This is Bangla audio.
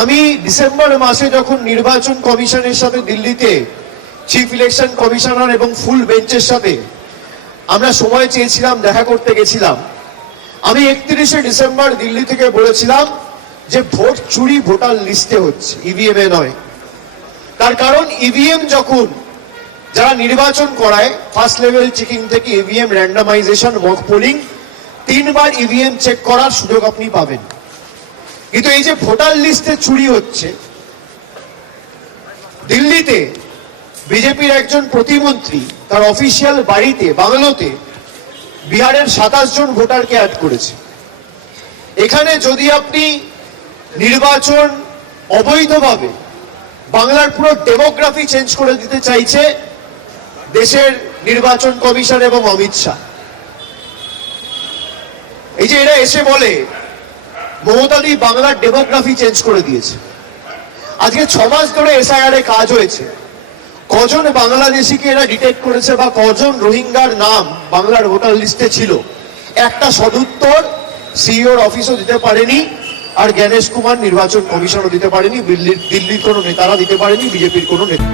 আমি ডিসেম্বর মাসে যখন নির্বাচন কমিশনের সাথে দিল্লিতে চিফ ইলেকশন কমিশনার এবং ফুল বেঞ্চের সাথে আমরা সময় চেয়েছিলাম, দেখা করতে গেছিলাম, আমি 31শে ডিসেম্বর দিল্লি থেকে বলেছিলাম যে ভোট চুরি ভোটার লিস্টে হচ্ছে, ইভিএম এ নয়। তার কারণ ইভিএম যখন যারা নির্বাচন করায় ফার্স্ট লেভেল চেকিং থেকে ইভিএম র্যান্ডামাইজেশন মক পোলিং 3 বার ইভিএম চেক করার সুযোগ আপনি পাবেন। কিন্তু এই যে ভোটার লিস্টে চুরি হচ্ছে, দিল্লিতে বিজেপির একজন প্রতিমন্ত্রী তার অফিসিয়াল বাড়িতে বাংলোতে বিহারের 27 জন ভোটারকে অ্যাড করেছে। এখানে যদি আপনি নির্বাচন অবৈধভাবে, বাংলার পুরো ডেমোগ্রাফি চেঞ্জ করে দিতে চাইছে দেশের নির্বাচন কমিশন এবং অমিত শাহ। এই যে এরা এসে বলে মমতাদি বাংলার ডেমোগ্রাফি চেঞ্জ করে দিয়েছে। আজকে 6 মাস ধরে এসআইআর এ কাজ হয়েছে, কজন বাংলাদেশিকে এরা ডিটেক্ট করেছে বা কজন রোহিঙ্গার নাম বাংলার ভোটার লিস্টে ছিল, একটা সদুত্তর সিইওর অফিসও দিতে পারেনি, আর জ্ঞানেশ কুমার নির্বাচন কমিশনও দিতে পারেনি, দিল্লির কোনো নেতারা দিতে পারেনি, বিজেপির কোনো নেতা।